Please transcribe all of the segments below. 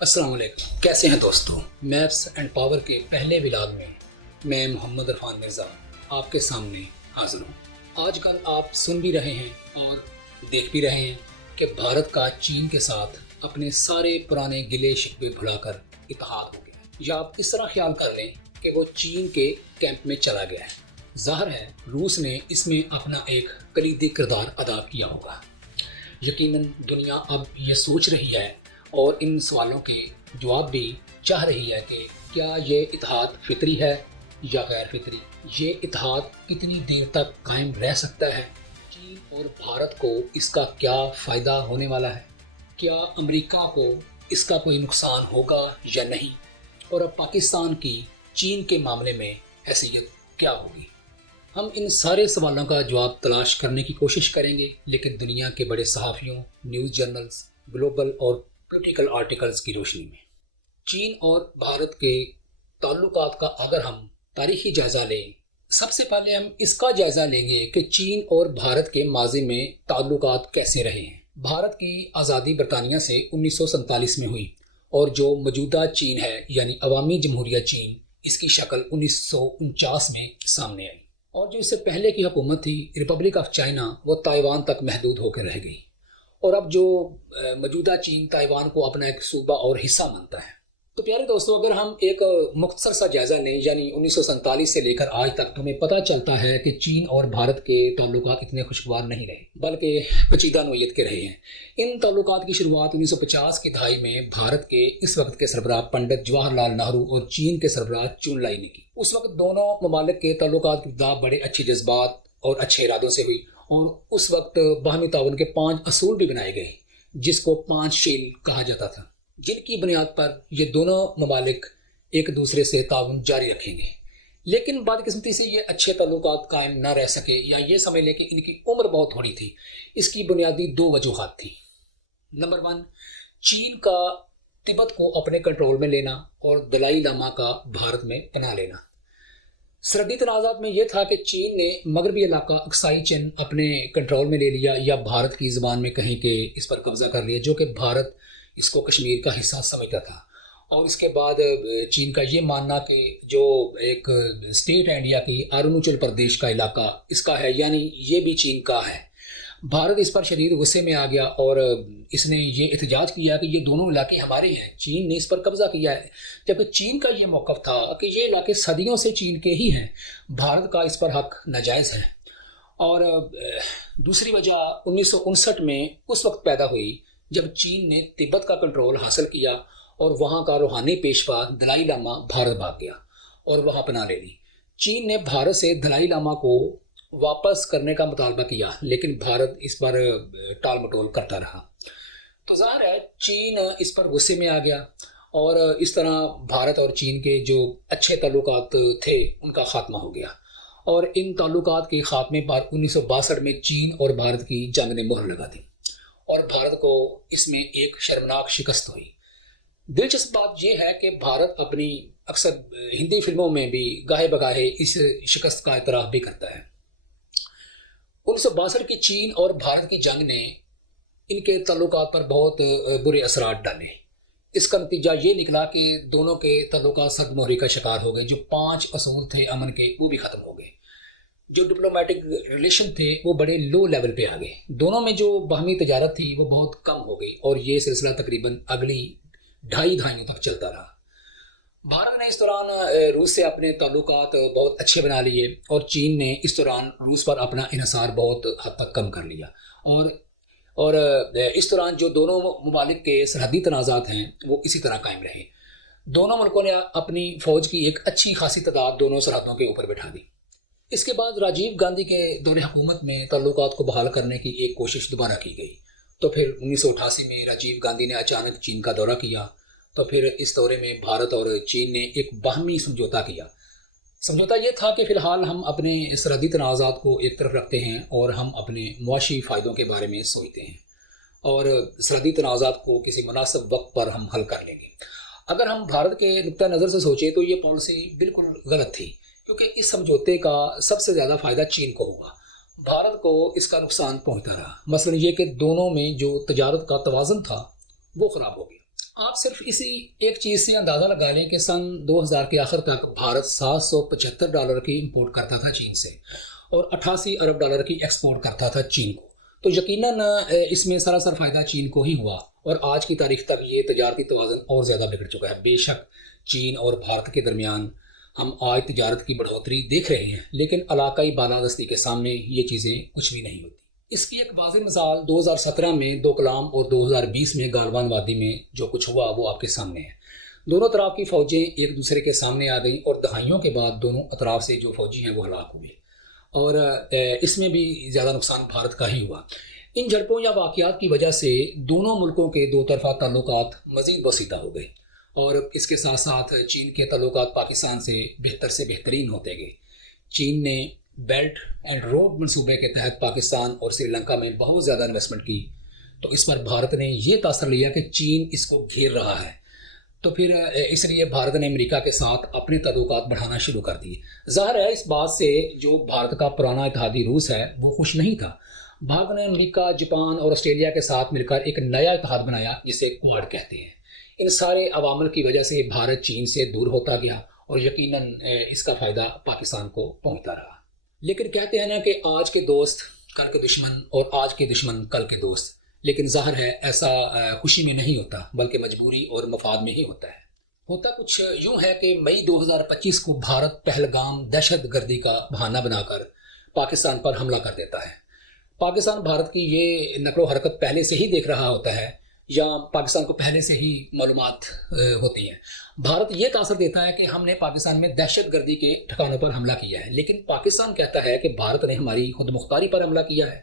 السلام علیکم، کیسے ہیں دوستو؟ میپس اینڈ پاور کے پہلے ولاگ میں محمد عرفان مرزا آپ کے سامنے حاضر ہوں۔ آج کل آپ سن بھی رہے ہیں اور دیکھ بھی رہے ہیں کہ بھارت کا چین کے ساتھ اپنے سارے پرانے گلے شکوے بھلا کر اتحاد ہو گیا ہے، یا آپ اس طرح خیال کر لیں کہ وہ چین کے کیمپ میں چلا گیا ہے۔ ظاہر ہے روس نے اس میں اپنا ایک کلیدی کردار ادا کیا ہوگا۔ یقیناً دنیا اب یہ سوچ رہی ہے اور ان سوالوں کے جواب بھی چاہ رہی ہے کہ کیا یہ اتحاد فطری ہے یا غیر فطری؟ یہ اتحاد کتنی دیر تک قائم رہ سکتا ہے؟ چین اور بھارت کو اس کا کیا فائدہ ہونے والا ہے؟ کیا امریکہ کو اس کا کوئی نقصان ہوگا یا نہیں؟ اور اب پاکستان کی چین کے معاملے میں حیثیت کیا ہوگی؟ ہم ان سارے سوالوں کا جواب تلاش کرنے کی کوشش کریں گے، لیکن دنیا کے بڑے صحافیوں، نیوز جرنلز، گلوبل اور پولیٹیکل آرٹیکلز کی روشنی میں چین اور بھارت کے تعلقات کا اگر ہم تاریخی جائزہ لیں، سب سے پہلے ہم اس کا جائزہ لیں گے کہ چین اور بھارت کے ماضی میں تعلقات کیسے رہے ہیں۔ بھارت کی آزادی برطانیہ سے 1947 میں ہوئی، اور جو موجودہ چین ہے یعنی عوامی جمہوریہ چین، اس کی شکل 1949 میں سامنے آئی، اور جو اس سے پہلے کی حکومت تھی ریپبلک آف چائنا، وہ تائیوان تک محدود ہو کر رہ گئی، اور اب جو موجودہ چین تائیوان کو اپنا ایک صوبہ اور حصہ مانتا ہے۔ تو پیارے دوستو، اگر ہم ایک مختصر سا جائزہ لیں، یعنی 1947 سے لے کر آج تک، تو ہمیں پتہ چلتا ہے کہ چین اور بھارت کے تعلقات اتنے خوشگوار نہیں رہے، بلکہ پیچیدہ نوعیت کے رہے ہیں۔ ان تعلقات کی شروعات 1950 کی دہائی میں بھارت کے اس وقت کے سربراہ پنڈت جواہر لال نہرو اور چین کے سربراہ چون لائی نے کی۔ اس وقت دونوں ممالک کے تعلقات کی ابتدا بڑے اچھے جذبات اور اچھے ارادوں سے ہوئی، اور اس وقت باہمی تعاون کے 5 اصول بھی بنائے گئے، جس کو 5 شیل کہا جاتا تھا، جن کی بنیاد پر یہ دونوں ممالک ایک دوسرے سے تعاون جاری رکھیں گے۔ لیکن بدقسمتی سے یہ اچھے تعلقات قائم نہ رہ سکے، یا یہ سمجھ لیں کہ ان کی عمر بہت تھوڑی تھی۔ اس کی بنیادی 2 وجوہات تھیں۔ نمبر 1، چین کا تبت کو اپنے کنٹرول میں لینا، اور دلائی لاما کا بھارت میں پناہ لینا۔ سرحدی تنازعات میں یہ تھا کہ چین نے مغربی علاقہ اکسائی چین اپنے کنٹرول میں لے لیا، یا بھارت کی زبان میں کہیں کہ اس پر قبضہ کر لیا، جو کہ بھارت اس کو کشمیر کا حصہ سمجھتا تھا۔ اور اس کے بعد چین کا یہ ماننا کہ جو ایک اسٹیٹ ہے انڈیا کی، اروناچل پردیش کا علاقہ اس کا ہے، یعنی یہ بھی چین کا ہے۔ بھارت اس پر شدید غصے میں آ گیا، اور اس نے یہ احتجاج کیا کہ یہ دونوں علاقے ہمارے ہیں، چین نے اس پر قبضہ کیا ہے، جبکہ چین کا یہ موقف تھا کہ یہ علاقے صدیوں سے چین کے ہی ہیں، بھارت کا اس پر حق ناجائز ہے۔ اور دوسری وجہ 1959 میں اس وقت پیدا ہوئی جب چین نے تبت کا کنٹرول حاصل کیا، اور وہاں کا روحانی پیشوا دلائی لاما بھارت بھاگ گیا اور وہاں پناہ لے لی۔ چین نے بھارت سے دلائی لاما کو واپس کرنے کا مطالبہ کیا، لیکن بھارت اس پر ٹال مٹول کرتا رہا۔ تو ظاہر ہے چین اس پر غصے میں آ گیا، اور اس طرح بھارت اور چین کے جو اچھے تعلقات تھے ان کا خاتمہ ہو گیا، اور ان تعلقات کے خاتمے پر 1962 میں چین اور بھارت کی جنگ نے مہر لگا دی، اور بھارت کو اس میں ایک شرمناک شکست ہوئی۔ دلچسپ بات یہ ہے کہ بھارت اپنی اکثر ہندی فلموں میں بھی گاہے بگاہے اس شکست کا اعتراف بھی کرتا ہے۔ 1962 کی چین اور بھارت کی جنگ نے ان کے تعلقات پر بہت برے اثرات ڈالے۔ اس کا نتیجہ یہ نکلا کہ دونوں کے تعلقات سرد مہری کا شکار ہو گئے۔ جو 5 اصول تھے امن کے، وہ بھی ختم ہو گئے۔ جو ڈپلومیٹک ریلیشن تھے وہ بڑے لو لیول پہ آ گئے۔ دونوں میں جو باہمی تجارت تھی وہ بہت کم ہو گئی، اور یہ سلسلہ تقریباً اگلی 2.5 دہائیوں تک چلتا رہا۔ بھارت نے اس دوران روس سے اپنے تعلقات بہت اچھے بنا لیے، اور چین نے اس دوران روس پر اپنا انحصار بہت حد تک کم کر لیا، اور اس دوران جو دونوں ممالک کے سرحدی تنازعات ہیں وہ اسی طرح قائم رہے۔ دونوں ملکوں نے اپنی فوج کی ایک اچھی خاصی تعداد دونوں سرحدوں کے اوپر بٹھا دی۔ اس کے بعد راجیو گاندھی کے دور حکومت میں تعلقات کو بحال کرنے کی ایک کوشش دوبارہ کی گئی۔ تو پھر 1988 میں راجیو گاندھی نے اچانک چین کا دورہ کیا، تو پھر اس دورے میں بھارت اور چین نے ایک باہمی سمجھوتا کیا۔ سمجھوتا یہ تھا کہ فی الحال ہم اپنے سرحدی تنازعات کو ایک طرف رکھتے ہیں، اور ہم اپنے معاشی فائدوں کے بارے میں سوچتے ہیں، اور سرحدی تنازعات کو کسی مناسب وقت پر ہم حل کر لیں گے۔ اگر ہم بھارت کے نقطہ نظر سے سوچیں تو یہ پالیسی بالکل غلط تھی، کیونکہ اس سمجھوتے کا سب سے زیادہ فائدہ چین کو ہوا، بھارت کو اس کا نقصان پہنچتا رہا۔ مثلا یہ کہ دونوں میں جو تجارت کا توازن تھا وہ خراب ہو گیا۔ آپ صرف اسی ایک چیز سے اندازہ لگا لیں کہ سن 2000 کے آخر تک بھارت $775 کی امپورٹ کرتا تھا چین سے اور $88 ارب کی ایکسپورٹ کرتا تھا چین کو. تو یقیناً اس میں سراسر فائدہ چین کو ہی ہوا اور آج کی تاریخ تک یہ تجارتی توازن اور زیادہ بگڑ چکا ہے. بے شک چین اور بھارت کے درمیان ہم آج تجارت کی بڑھوتری دیکھ رہے ہیں، لیکن علاقائی بالادستی کے سامنے یہ چیزیں کچھ بھی نہیں ہوتی. اس کی ایک واضح مثال 2017 میں ڈوکلام اور 2020 میں گالوان وادی میں جو کچھ ہوا وہ آپ کے سامنے ہے. دونوں طرف کی فوجیں ایک دوسرے کے سامنے آ گئیں اور دہائیوں کے بعد دونوں اطراف سے جو فوجی ہیں وہ ہلاک ہوئے اور اس میں بھی زیادہ نقصان بھارت کا ہی ہوا. ان جھڑپوں یا واقعات کی وجہ سے دونوں ملکوں کے دو طرفہ تعلقات مزید وسیع ہو گئے اور اس کے ساتھ ساتھ چین کے تعلقات پاکستان سے بہترین ہوتے گئے. چین نے بیلٹ اینڈ روڈ منصوبے کے تحت پاکستان اور سری لنکا میں بہت زیادہ انویسٹمنٹ کی، تو اس پر بھارت نے یہ تاثر لیا کہ چین اس کو گھیر رہا ہے، تو پھر اس لیے بھارت نے امریکہ کے ساتھ اپنے تعلقات بڑھانا شروع کر دیے. ظاہر ہے اس بات سے جو بھارت کا پرانا اتحادی روس ہے وہ خوش نہیں تھا. بھارت نے امریکہ، جاپان اور آسٹریلیا کے ساتھ مل کر ایک نیا اتحاد بنایا جسے کوڈ کہتے ہیں. ان سارے عوامل کی وجہ سے بھارت چین سے دور ہوتا گیا اور یقیناً اس کا فائدہ پاکستان کو پہنچتا رہا. لیکن کہتے ہیں نا کہ آج کے دوست کل کے دشمن اور آج کے دشمن کل کے دوست، لیکن ظاہر ہے ایسا خوشی میں نہیں ہوتا بلکہ مجبوری اور مفاد میں ہی ہوتا ہے. ہوتا کچھ یوں ہے کہ مئی 2025 کو بھارت پہلگام دہشت گردی کا بہانہ بنا کر پاکستان پر حملہ کر دیتا ہے. پاکستان بھارت کی یہ نقل و حرکت پہلے سے ہی دیکھ رہا ہوتا ہے یا پاکستان کو پہلے سے ہی معلومات ہوتی ہیں. بھارت یہ تاثر دیتا ہے کہ ہم نے پاکستان میں دہشت گردی کے ٹھکانوں پر حملہ کیا ہے، لیکن پاکستان کہتا ہے کہ بھارت نے ہماری خود مختاری پر حملہ کیا ہے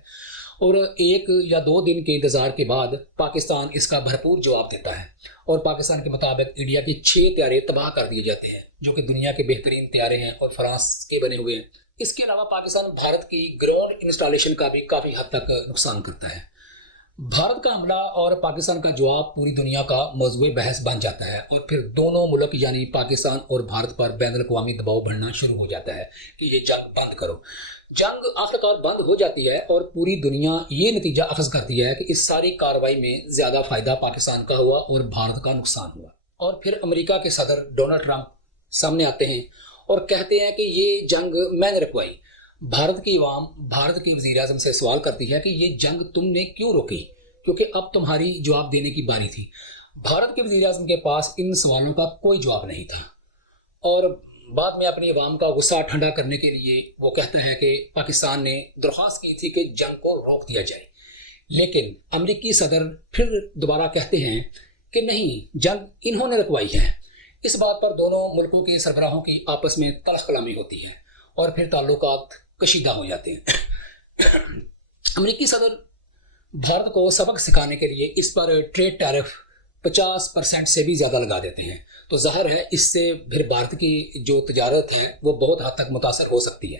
اور 1 یا 2 دن کے انتظار کے بعد پاکستان اس کا بھرپور جواب دیتا ہے اور پاکستان کے مطابق انڈیا کے 6 طیارے تباہ کر دیے جاتے ہیں جو کہ دنیا کے بہترین طیارے ہیں اور فرانس کے بنے ہوئے ہیں. اس کے علاوہ پاکستان بھارت کی گراؤنڈ انسٹالیشن کا بھی کافی حد تک نقصان کرتا ہے. بھارت کا حملہ اور پاکستان کا جواب پوری دنیا کا موضوع بحث بن جاتا ہے اور پھر دونوں ملک یعنی پاکستان اور بھارت پر بین الاقوامی دباؤ بڑھنا شروع ہو جاتا ہے کہ یہ جنگ بند کرو. جنگ آخرکار بند ہو جاتی ہے اور پوری دنیا یہ نتیجہ اخذ کرتی ہے کہ اس ساری کارروائی میں زیادہ فائدہ پاکستان کا ہوا اور بھارت کا نقصان ہوا. اور پھر امریکہ کے صدر ڈونلڈ ٹرمپ سامنے آتے ہیں اور کہتے ہیں کہ یہ جنگ میں نے رکوائی. بھارت کی عوام بھارت کے وزیر اعظم سے سوال کرتی ہے کہ یہ جنگ تم نے کیوں روکی، کیونکہ اب تمہاری جواب دینے کی باری تھی. بھارت کے وزیر اعظم کے پاس ان سوالوں کا کوئی جواب نہیں تھا اور بعد میں اپنی عوام کا غصہ ٹھنڈا کرنے کے لیے وہ کہتا ہے کہ پاکستان نے درخواست کی تھی کہ جنگ کو روک دیا جائے، لیکن امریکی صدر پھر دوبارہ کہتے ہیں کہ نہیں، جنگ انہوں نے رکوائی ہے. اس بات پر دونوں ملکوں کے سربراہوں کی آپس میں تلخ کلامی ہوتی ہے اور پھر تعلقات کشیدہ ہو جاتے ہیں. امریکی صدر بھارت کو سبق سکھانے کے لیے اس پر ٹریڈ ٹیرف 50% سے بھی زیادہ لگا دیتے ہیں. تو ظاہر ہے اس سے پھر بھارت کی جو تجارت ہے وہ بہت حد تک متاثر ہو سکتی ہے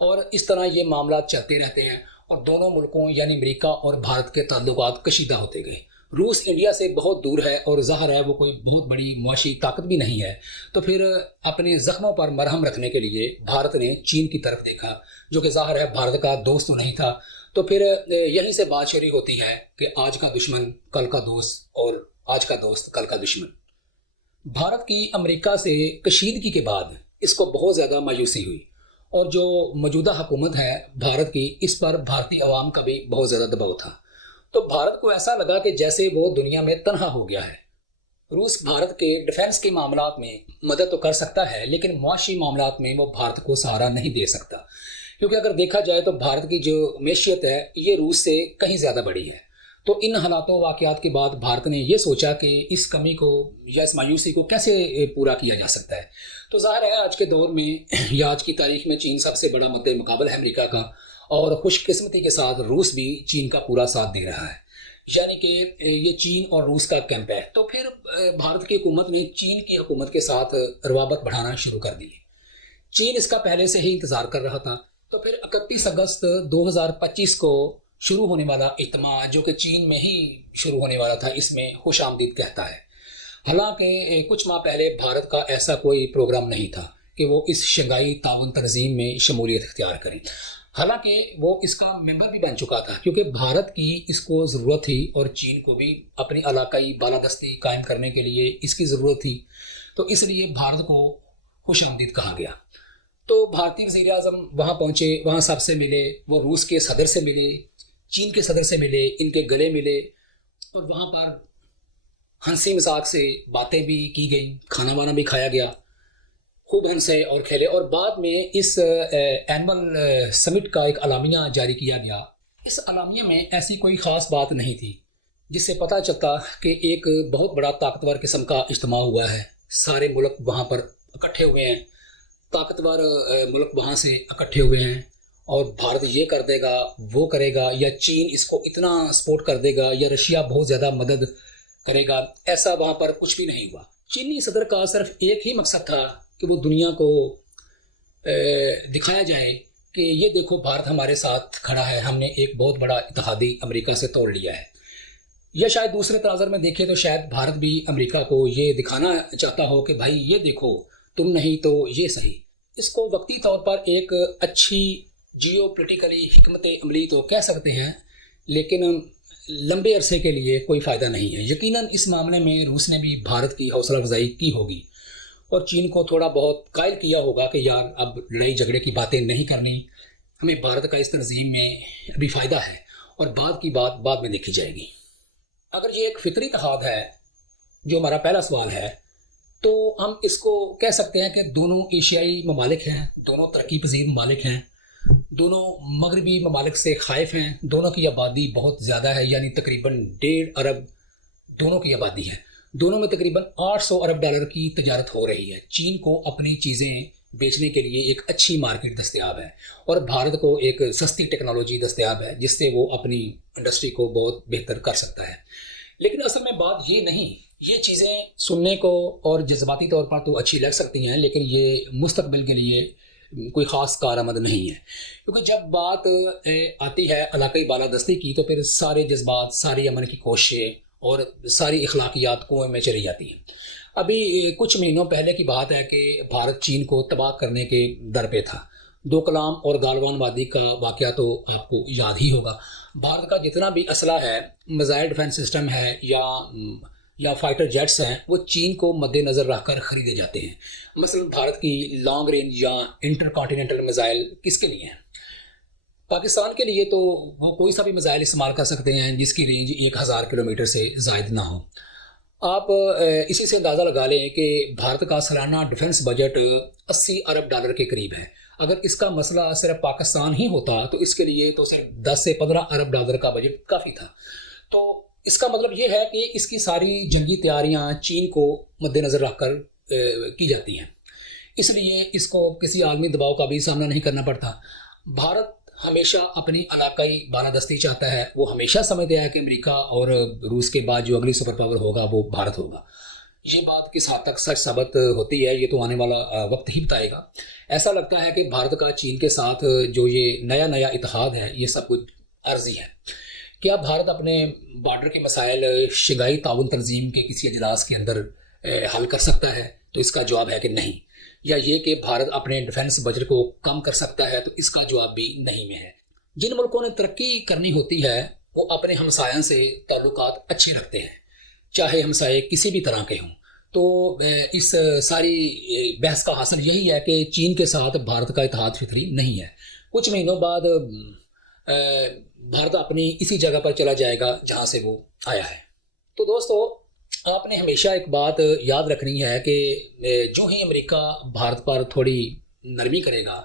اور اس طرح یہ معاملات چلتے رہتے ہیں اور دونوں ملکوں یعنی امریکہ اور بھارت کے تعلقات کشیدہ ہوتے گئے. روس انڈیا سے بہت دور ہے اور ظاہر ہے وہ کوئی بہت بڑی معاشی طاقت بھی نہیں ہے، تو پھر اپنے زخموں پر مرہم رکھنے کے لیے بھارت نے چین کی طرف دیکھا جو کہ ظاہر ہے بھارت کا دوست تو نہیں تھا. تو پھر یہیں سے بات شروع ہوتی ہے کہ آج کا دشمن کل کا دوست اور آج کا دوست کل کا دشمن. بھارت کی امریکہ سے کشیدگی کے بعد اس کو بہت زیادہ مایوسی ہوئی اور جو موجودہ حکومت ہے بھارت کی اس پر بھارتی عوام کا بھی بہت زیادہ دباؤ تھا. تو بھارت کو ایسا لگا کہ جیسے وہ دنیا میں تنہا ہو گیا ہے. روس بھارت کے ڈیفنس کے معاملات میں مدد تو کر سکتا ہے لیکن معاشی معاملات میں وہ بھارت کو سہارا نہیں دے سکتا، کیونکہ اگر دیکھا جائے تو بھارت کی جو معیشت ہے یہ روس سے کہیں زیادہ بڑی ہے. تو ان حالات و واقعات کے بعد بھارت نے یہ سوچا کہ اس کمی کو یا اس مایوسی کو کیسے پورا کیا جا سکتا ہے. تو ظاہر ہے آج کے دور میں یا آج کی تاریخ میں چین سب سے بڑا مد مقابل ہے امریکہ کا اور خوش قسمتی کے ساتھ روس بھی چین کا پورا ساتھ دے رہا ہے، یعنی کہ یہ چین اور روس کا کیمپ ہے. تو پھر بھارت کی حکومت نے چین کی حکومت کے ساتھ روابط بڑھانا شروع کر دی. چین اس کا پہلے سے ہی انتظار کر رہا تھا. تو پھر 31 اگست 2025 کو شروع ہونے والا اجتماع جو کہ چین میں ہی شروع ہونے والا تھا اس میں خوش آمدید کہتا ہے. حالانکہ کچھ ماہ پہلے بھارت کا ایسا کوئی پروگرام نہیں تھا کہ وہ اس شنگھائی تعاون تنظیم میں شمولیت اختیار کریں. حالانکہ وہ اس کا ممبر بھی بن چکا تھا، کیونکہ بھارت کی اس کو ضرورت تھی اور چین کو بھی اپنی علاقائی بالادستی قائم کرنے کے لیے اس کی ضرورت تھی، تو اس لیے بھارت کو خوش آمدید کہا گیا۔ تو بھارتی وزیر اعظم وہاں پہنچے، وہاں سب سے ملے، وہ روس کے صدر سے ملے، چین کے صدر سے ملے، ان کے گلے ملے، اور وہاں پر ہنسی مذاق سے باتیں بھی کی گئیں، کھانا وانا بھی کھایا گیا، خوب ہنسے اور کھیلے، اور بعد میں اس اینول سمٹ کا ایک اعلامیہ جاری کیا گیا۔ اس اعلامیہ میں ایسی کوئی خاص بات نہیں تھی جس سے پتہ چلتا کہ ایک بہت بڑا طاقتور قسم کا اجتماع ہوا ہے، سارے ملک وہاں پر اکٹھے ہوئے ہیں، طاقتور ملک وہاں سے اکٹھے ہوئے ہیں، اور بھارت یہ کر دے گا، وہ کرے گا، یا چین اس کو اتنا سپورٹ کر دے گا، یا رشیا بہت زیادہ مدد کرے گا۔ ایسا وہاں پر کچھ بھی نہیں ہوا۔ چینی صدر کا صرف ایک ہی مقصد تھا کہ وہ دنیا کو دکھایا جائے کہ یہ دیکھو بھارت ہمارے ساتھ کھڑا ہے، ہم نے ایک بہت بڑا اتحادی امریکہ سے توڑ لیا ہے۔ یا شاید دوسرے تناظر میں دیکھیں تو شاید بھارت بھی امریکہ کو یہ دکھانا چاہتا ہو کہ بھائی یہ دیکھو، تم نہیں تو یہ صحیح۔ اس کو وقتی طور پر ایک اچھی جیو پولیٹیکلی حکمت عملی تو کہہ سکتے ہیں، لیکن لمبے عرصے کے لیے کوئی فائدہ نہیں ہے۔ یقیناً اس معاملے میں روس نے بھی بھارت کی حوصلہ افزائی کی ہوگی اور چین کو تھوڑا بہت قائل کیا ہوگا کہ یار اب لڑائی جھگڑے کی باتیں نہیں کرنی، ہمیں بھارت کا اس تنظیم میں ابھی فائدہ ہے، اور بعد کی بات بعد میں دیکھی جائے گی۔ اگر یہ ایک فطری اتحاد ہے، جو ہمارا پہلا سوال ہے، تو ہم اس کو کہہ سکتے ہیں کہ دونوں ایشیائی ممالک ہیں، دونوں ترقی پذیر ممالک ہیں، دونوں مغربی ممالک سے خائف ہیں، دونوں کی آبادی بہت زیادہ ہے، یعنی تقریباً 1.5 ارب دونوں کی آبادی ہے، دونوں میں تقریباً 800 ارب ڈالر کی تجارت ہو رہی ہے۔ چین کو اپنی چیزیں بیچنے کے لیے ایک اچھی مارکیٹ دستیاب ہے، اور بھارت کو ایک سستی ٹیکنالوجی دستیاب ہے جس سے وہ اپنی انڈسٹری کو بہت بہتر کر سکتا ہے۔ لیکن اصل میں بات یہ نہیں، یہ چیزیں سننے کو اور جذباتی طور پر تو اچھی لگ سکتی ہیں، لیکن یہ مستقبل کے لیے کوئی خاص کارآمد نہیں ہے، کیونکہ جب بات آتی ہے علاقائی بالادستی کی تو پھر سارے جذبات، ساری امن کی کوششیں اور ساری اخلاقیات کنویں میں چلی جاتی ہیں۔ ابھی کچھ مہینوں پہلے کی بات ہے کہ بھارت چین کو تباہ کرنے کے در پہ تھا۔ ڈوکلام اور گالوان وادی کا واقعہ تو آپ کو یاد ہی ہوگا۔ بھارت کا جتنا بھی اسلحہ ہے، میزائل ڈیفنس سسٹم ہے یا فائٹر جیٹس ہیں، وہ چین کو مد نظر رکھ کر خریدے جاتے ہیں۔ مثلا بھارت کی لانگ رینج یا انٹر کانٹیننٹل میزائل کس کے لیے ہیں؟ پاکستان کے لیے تو وہ کوئی سا بھی میزائل استعمال کر سکتے ہیں جس کی رینج 1000 کلومیٹر سے زائد نہ ہو۔ آپ اسی سے اندازہ لگا لیں کہ بھارت کا سالانہ ڈیفنس بجٹ 80 ارب ڈالر کے قریب ہے۔ اگر اس کا مسئلہ صرف پاکستان ہی ہوتا تو اس کے لیے تو صرف 10 سے 15 ارب ڈالر کا بجٹ کافی تھا۔ تو اس کا مطلب یہ ہے کہ اس کی ساری جنگی تیاریاں چین کو مد نظر رکھ کر کی جاتی ہیں، اس لیے اس کو کسی عالمی دباؤ کا بھی سامنا نہیں کرنا پڑتا۔ بھارت ہمیشہ اپنی علاقائی بالادستی چاہتا ہے، وہ ہمیشہ سمجھتا ہے کہ امریکہ اور روس کے بعد جو اگلی سپر پاور ہوگا وہ بھارت ہوگا۔ یہ بات کس حد تک سچ ثابت ہوتی ہے یہ تو آنے والا وقت ہی بتائے گا۔ ایسا لگتا ہے کہ بھارت کا چین کے ساتھ جو یہ نیا اتحاد ہے یہ سب کچھ عرضی ہے۔ کیا بھارت اپنے بارڈر کے مسائل شنگھائی تعاون تنظیم کے کسی اجلاس کے اندر حل کر سکتا ہے؟ تو اس کا جواب ہے کہ نہیں۔ یا یہ کہ بھارت اپنے ڈیفنس بجٹ کو کم کر سکتا ہے؟ تو اس کا جواب بھی نہیں میں ہے۔ جن ملکوں نے ترقی کرنی ہوتی ہے وہ اپنے ہمسایوں سے تعلقات اچھے رکھتے ہیں، چاہے ہمسائے کسی بھی طرح کے ہوں۔ تو اس ساری بحث کا حاصل یہی ہے کہ چین کے ساتھ بھارت کا اتحاد فطری نہیں ہے۔ کچھ مہینوں بعد بھارت اپنی اسی جگہ پر چلا جائے گا جہاں سے وہ آیا ہے۔ تو دوستو، آپ نے ہمیشہ ایک بات یاد رکھنی ہے کہ جو ہی امریکہ بھارت پر تھوڑی نرمی کرے گا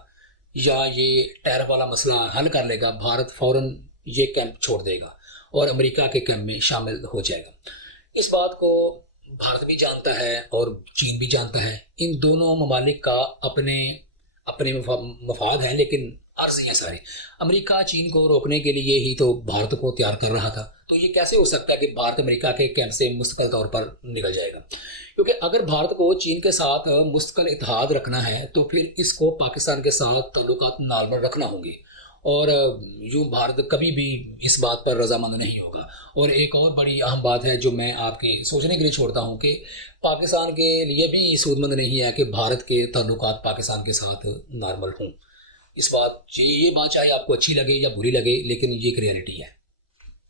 یا یہ ٹیرف والا مسئلہ حل کر لے گا، بھارت فوراً یہ کیمپ چھوڑ دے گا اور امریکہ کے کیمپ میں شامل ہو جائے گا۔ اس بات کو بھارت بھی جانتا ہے اور چین بھی جانتا ہے۔ ان دونوں ممالک کا اپنے مفاد ہیں، لیکن عرضی ہیں سارے۔ امریکہ چین کو روکنے کے لیے ہی تو بھارت کو تیار کر رہا تھا، تو یہ کیسے ہو سکتا ہے کہ بھارت امریکہ کے کیمپ سے مستقل طور پر نکل جائے گا؟ کیونکہ اگر بھارت کو چین کے ساتھ مستقل اتحاد رکھنا ہے تو پھر اس کو پاکستان کے ساتھ تعلقات نارمل رکھنا ہوں گے، اور یوں بھارت کبھی بھی اس بات پر رضامند نہیں ہوگا۔ اور ایک اور بڑی اہم بات ہے جو میں آپ کے سوچنے کے لیے چھوڑتا ہوں کہ پاکستان کے لیے بھی سود مند نہیں ہے کہ بھارت کے تعلقات پاکستان کے ساتھ نارمل ہوں۔ یہ بات چاہے آپ کو اچھی لگے یا بری لگے، لیکن یہ ایک ریئلٹی ہے۔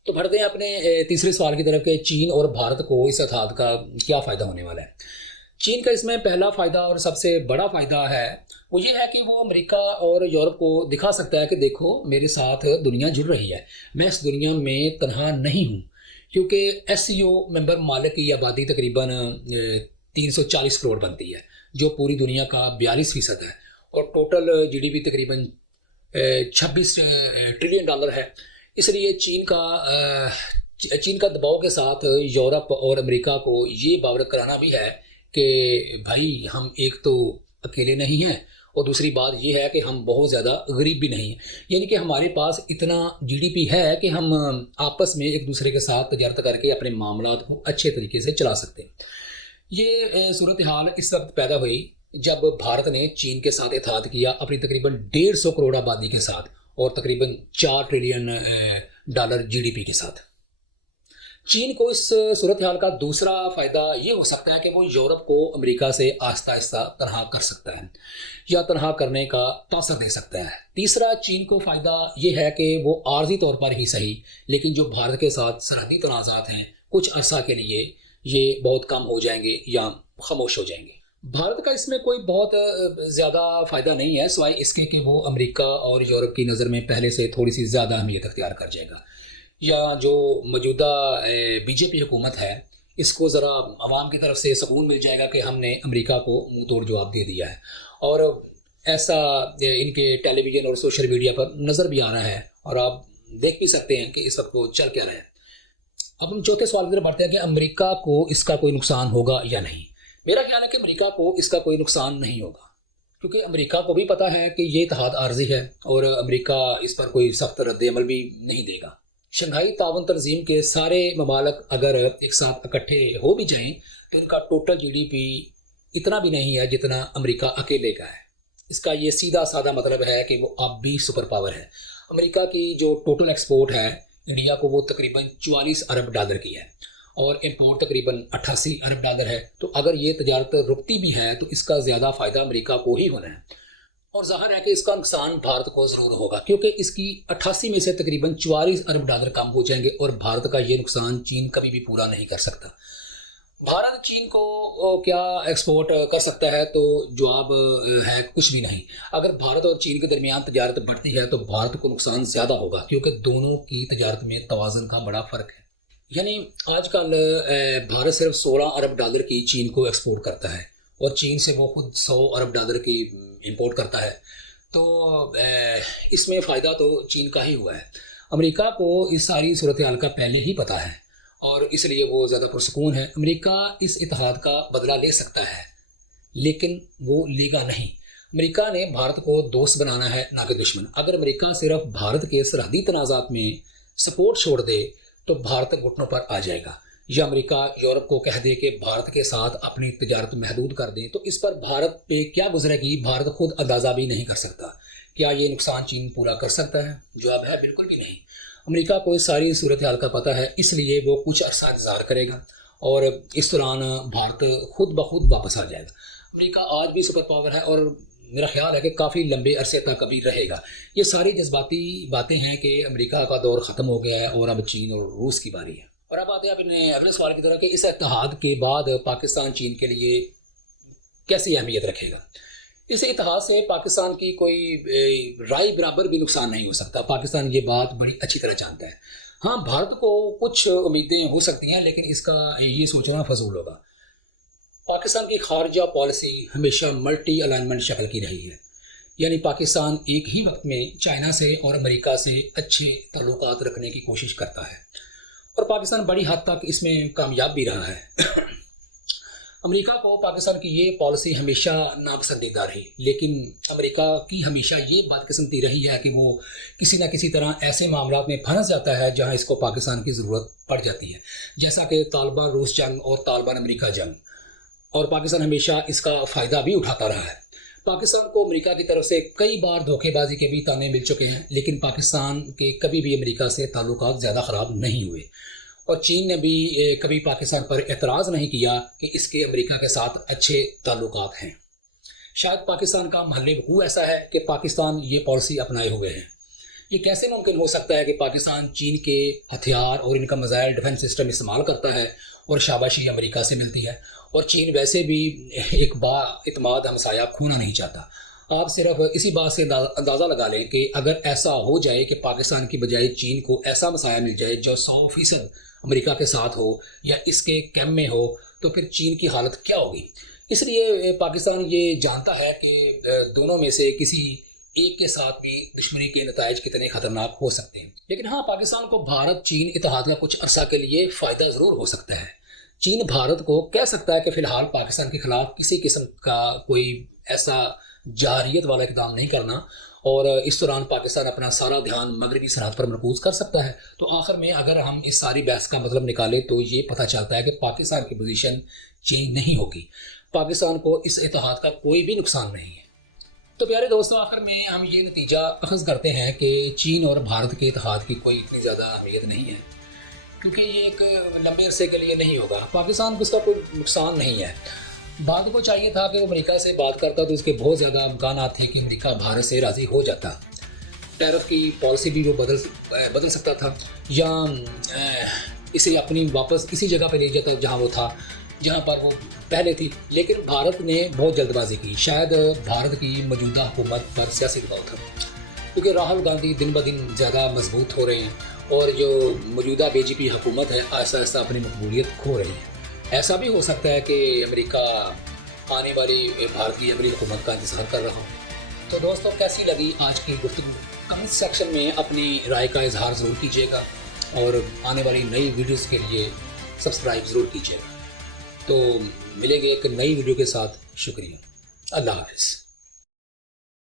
تو بڑھتے ہیں اپنے تیسرے سوال کی طرف کہ چین اور بھارت کو اس اتحاد کا کیا فائدہ ہونے والا ہے۔ چین کا اس میں پہلا فائدہ اور سب سے بڑا فائدہ ہے وہ یہ ہے کہ وہ امریکہ اور یورپ کو دکھا سکتا ہے کہ دیکھو میرے ساتھ دنیا جڑ رہی ہے، میں اس دنیا میں تنہا نہیں ہوں، کیونکہ ایس سی او ممبر ممالک کی آبادی تقریباً 340 کروڑ بنتی ہے، جو پوری دنیا کا 42% ہے، اور ٹوٹل جی ڈی پی تقریباً 26 ٹریلین ڈالر ہے۔ اس لیے چین کا دباؤ کے ساتھ یورپ اور امریکہ کو یہ باور کرانا بھی ہے کہ بھائی ہم ایک تو اکیلے نہیں ہیں، اور دوسری بات یہ ہے کہ ہم بہت زیادہ غریب بھی نہیں ہیں، یعنی کہ ہمارے پاس اتنا جی ڈی پی ہے کہ ہم آپس میں ایک دوسرے کے ساتھ تجارت کر کے اپنے معاملات کو اچھے طریقے سے چلا سکتے ہیں۔ یہ صورتحال اس وقت پیدا ہوئی جب بھارت نے چین کے ساتھ اتحاد کیا اپنی تقریباً 150 کروڑ آبادی کے ساتھ اور تقریباً 4 trillion dollar G D P کے ساتھ۔ چین کو اس صورتحال کا دوسرا فائدہ یہ ہو سکتا ہے کہ وہ یورپ کو امریکہ سے آہستہ آہستہ تنہا کر سکتا ہے یا تنہا کرنے کا تاثر دے سکتا ہے۔ تیسرا چین کو فائدہ یہ ہے کہ وہ عارضی طور پر ہی صحیح، لیکن جو بھارت کے ساتھ سرحدی تنازعات ہیں کچھ عرصہ کے لیے یہ بہت کم ہو جائیں گے یا خاموش ہو جائیں گے۔ بھارت کا اس میں کوئی بہت زیادہ فائدہ نہیں ہے سوائے اس کے کہ وہ امریکہ اور یورپ کی نظر میں پہلے سے تھوڑی سی زیادہ اہمیت اختیار کر جائے گا، یا جو موجودہ بی جے پی حکومت ہے اس کو ذرا عوام کی طرف سے سکون مل جائے گا کہ ہم نے امریکہ کو منہ توڑ جواب دے دیا ہے، اور ایسا ان کے ٹیلی ویژن اور سوشل میڈیا پر نظر بھی آ رہا ہے، اور آپ دیکھ بھی سکتے ہیں کہ اس وقت وہ چل کیا رہا ہے۔ اب ہم چوتھے سوال کی طرف بڑھتے ہیں کہ امریکہ کو اس کا کوئی نقصان ہوگا یا نہیں۔ میرا خیال ہے کہ امریکہ کو اس کا کوئی نقصان نہیں ہوگا، کیونکہ امریکہ کو بھی پتہ ہے کہ یہ اتحاد عارضی ہے اور امریکہ اس پر کوئی سخت رد عمل بھی نہیں دے گا۔ شنگھائی تعاون تنظیم کے سارے ممالک اگر ایک ساتھ اکٹھے ہو بھی جائیں تو ان کا ٹوٹل جی ڈی پی اتنا بھی نہیں ہے جتنا امریکہ اکیلے کا ہے۔ اس کا یہ سیدھا سادہ مطلب ہے کہ وہ اب بھی سپر پاور ہے۔ امریکہ کی جو ٹوٹل ایکسپورٹ ہے انڈیا کو وہ تقریباً 44 ارب ڈالر کی ہے، اور امپورٹ تقریباً 88 ارب ڈالر ہے۔ تو اگر یہ تجارت رکتی بھی ہے تو اس کا زیادہ فائدہ امریکہ کو ہی ہونا ہے، اور ظاہر ہے کہ اس کا نقصان بھارت کو ضرور ہوگا، کیونکہ اس کی 88 میں سے تقریباً 44 ارب ڈالر کم ہو جائیں گے، اور بھارت کا یہ نقصان چین کبھی بھی پورا نہیں کر سکتا۔ بھارت چین کو کیا ایکسپورٹ کر سکتا ہے؟ تو جواب ہے کچھ بھی نہیں۔ اگر بھارت اور چین کے درمیان تجارت بڑھتی ہے تو بھارت کو نقصان زیادہ ہوگا، کیونکہ دونوں کی تجارت میں توازن کا بڑا فرق ہے۔ یعنی آج کل بھارت صرف 16 ارب ڈالر کی چین کو ایکسپورٹ کرتا ہے، اور چین سے وہ خود 100 ارب ڈالر کی امپورٹ کرتا ہے، تو اس میں فائدہ تو چین کا ہی ہوا ہے۔ امریکہ کو اس ساری صورتحال کا پہلے ہی پتہ ہے، اور اس لیے وہ زیادہ پرسکون ہے۔ امریکہ اس اتحاد کا بدلہ لے سکتا ہے، لیکن وہ لے گا نہیں۔ امریکہ نے بھارت کو دوست بنانا ہے، نہ کہ دشمن۔ اگر امریکہ صرف بھارت کے سرحدی تنازعات میں سپورٹ چھوڑ دے تو بھارت گھٹنوں پر آ جائے گا، یا امریکہ یورپ کو کہہ دے کہ بھارت کے ساتھ اپنی تجارت محدود کر دیں، تو اس پر بھارت پہ کیا گزرے گی بھارت خود اندازہ بھی نہیں کر سکتا۔ کیا یہ نقصان چین پورا کر سکتا ہے؟ جواب ہے بالکل بھی نہیں۔ امریکہ کو اس ساری صورتحال کا پتہ ہے، اس لیے وہ کچھ عرصہ انتظار کرے گا، اور اس دوران بھارت خود بخود واپس آ جائے گا۔ امریکہ آج بھی سپر پاور ہے، اور میرا خیال ہے کہ کافی لمبے عرصے تک ابھی رہے گا۔ یہ ساری جذباتی باتیں ہیں کہ امریکہ کا دور ختم ہو گیا ہے اور اب چین اور روس کی باری ہے۔ اور اب آتے ہیں اپنے اگلے سوال کی طرف کہ اس اتحاد کے بعد پاکستان چین کے لیے کیسی اہمیت رکھے گا۔ اس اتحاد سے پاکستان کی کوئی رائے برابر بھی نقصان نہیں ہو سکتا۔ پاکستان یہ بات بڑی اچھی طرح جانتا ہے۔ ہاں، بھارت کو کچھ امیدیں ہو سکتی ہیں، لیکن اس کا یہ سوچنا فضول ہوگا۔ پاکستان کی خارجہ پالیسی ہمیشہ ملٹی الائنمنٹ شکل کی رہی ہے، یعنی پاکستان ایک ہی وقت میں چائنا سے اور امریکہ سے اچھے تعلقات رکھنے کی کوشش کرتا ہے، اور پاکستان بڑی حد تک اس میں کامیاب بھی رہا ہے۔ امریکہ کو پاکستان کی یہ پالیسی ہمیشہ ناپسندیدہ رہی، لیکن امریکہ کی ہمیشہ یہ بدقسمتی رہی ہے کہ وہ کسی نہ کسی طرح ایسے معاملات میں پھنس جاتا ہے جہاں اس کو پاکستان کی ضرورت پڑ جاتی ہے، جیسا کہ طالبان روس جنگ اور طالبان امریکہ جنگ، اور پاکستان ہمیشہ اس کا فائدہ بھی اٹھاتا رہا ہے۔ پاکستان کو امریکہ کی طرف سے کئی بار دھوکے بازی کے بھی تانے مل چکے ہیں، لیکن پاکستان کے کبھی بھی امریکہ سے تعلقات زیادہ خراب نہیں ہوئے، اور چین نے بھی کبھی پاکستان پر اعتراض نہیں کیا کہ اس کے امریکہ کے ساتھ اچھے تعلقات ہیں۔ شاید پاکستان کا محل وقوع ایسا ہے کہ پاکستان یہ پالیسی اپنائے ہوئے ہیں۔ یہ کیسے ممکن ہو سکتا ہے کہ پاکستان چین کے ہتھیار اور ان کا میزائل ڈیفنس سسٹم استعمال کرتا ہے اور شاباشی امریکہ سے ملتی ہے، اور چین ویسے بھی ایک با اعتماد ہمسایہ کھونا نہیں چاہتا۔ آپ صرف اسی بات سے اندازہ لگا لیں کہ اگر ایسا ہو جائے کہ پاکستان کی بجائے چین کو ایسا مسایہ مل جائے جو 100% امریکہ کے ساتھ ہو یا اس کے کیم میں ہو، تو پھر چین کی حالت کیا ہوگی؟ اس لیے پاکستان یہ جانتا ہے کہ دونوں میں سے کسی ایک کے ساتھ بھی دشمنی کے نتائج کتنے خطرناک ہو سکتے ہیں۔ لیکن ہاں، پاکستان کو بھارت چین اتحاد کا کچھ عرصہ کے لیے فائدہ ضرور ہو سکتا ہے۔ چین بھارت کو کہہ سکتا ہے کہ فی الحال پاکستان کے خلاف کسی قسم کا کوئی ایسا جارحیت والا اقدام نہیں کرنا، اور اس دوران پاکستان اپنا سارا دھیان مغربی سرحد پر مرکوز کر سکتا ہے۔ تو آخر میں اگر ہم اس ساری بحث کا مطلب نکالیں تو یہ پتہ چلتا ہے کہ پاکستان کی پوزیشن چینج نہیں ہوگی، پاکستان کو اس اتحاد کا کوئی بھی نقصان نہیں ہے۔ تو پیارے دوستوں، آخر میں ہم یہ نتیجہ اخذ کرتے ہیں کہ چین اور بھارت کے اتحاد کی کوئی اتنی زیادہ اہمیت نہیں ہے، کیونکہ یہ ایک لمبے عرصے کے لیے نہیں ہوگا۔ پاکستان کو اس کا کوئی نقصان نہیں ہے۔ بھارت کو چاہیے تھا کہ وہ امریکہ سے بات کرتا تو اس کے بہت زیادہ امکانات تھے کہ امریکہ بھارت سے راضی ہو جاتا، ٹیرف کی پالیسی بھی وہ بدل سکتا تھا، یا اسے اپنی واپس اسی جگہ پہ لے جاتا جہاں وہ تھا، جہاں پر وہ پہلے تھی۔ لیکن بھارت نے بہت جلد بازی کی۔ شاید بھارت کی موجودہ حکومت پر سیاسی دباؤ تھا، کیونکہ راہل گاندھی دن بہ دن زیادہ مضبوط ہو رہے ہیں، اور جو موجودہ بی جے پی حکومت ہے آہستہ آہستہ اپنی مقبولیت کھو رہی ہے۔ ایسا بھی ہو سکتا ہے کہ امریکہ آنے والی بھارت کی اگلی حکومت کا انتظار کر رہا ہو۔ تو دوستوں، کیسی لگی آج کی گفتگو؟ کمنٹ سیکشن میں اپنی رائے کا اظہار ضرور کیجیے گا، اور آنے والی نئی ویڈیوز کے لیے سبسکرائب ضرور کیجیے گا۔ تو ملیں گے ایک نئی ویڈیو کے ساتھ۔ شکریہ، اللہ حافظ۔